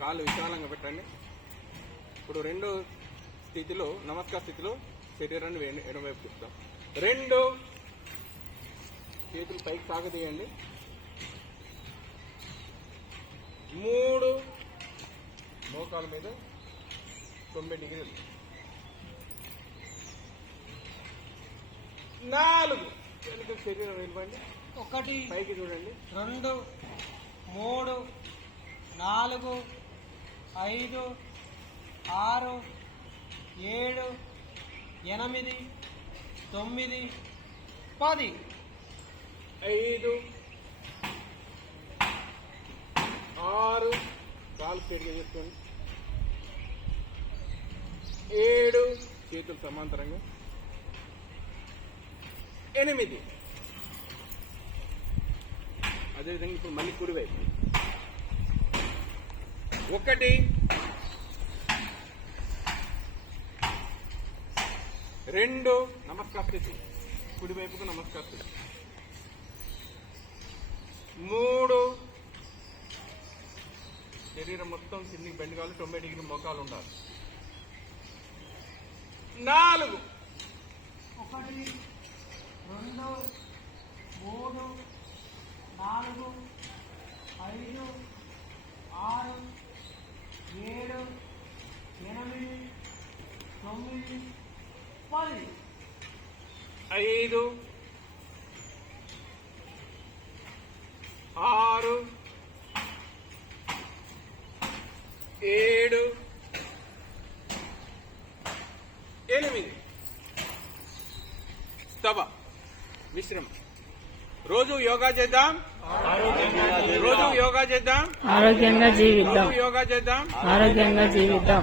కాళ్ళు విశాలంగా పెట్టండి. ఇప్పుడు రెండో స్థితిలో, నమస్కార స్థితిలో శరీరాన్ని ఎడమవైపు తిప్పుతాం. 2 చేతులు పైకి సాగదీయండి. 3 మోకాల మీద 90 డిగ్రీలు. 4 వెనుక శరీరం వెళ్ళండి. 1 పైకి చూడండి. 2 3 4 5 6 7 8 9 10. 5 6 కాలు పెరిగి చేసుకోండి. 7 చేతులు సమాంతరంగా. 8 అదేవిధంగా ఇప్పుడు మళ్ళీ కుడివైపు. 1 2 నమస్కార స్థితి, కుడివైపుకు నమస్కార స్థితి. 3 శరీరం మొత్తం కిందికి బెండ్ కావాలి, 90 డిగ్రీ మోకాలు ఉండాలి. 4 1 2 3 4 5 6 7 8 9 10. 5 6 7 8. స్తవ విశ్రమ. రోజు యోగా చేద్దాం, రోజు యోగా చేద్దాం, ఆరోగ్యంగా జీవిద్దాం, యోగా చేద్దాం, ఆరోగ్యంగా జీవిద్దాం.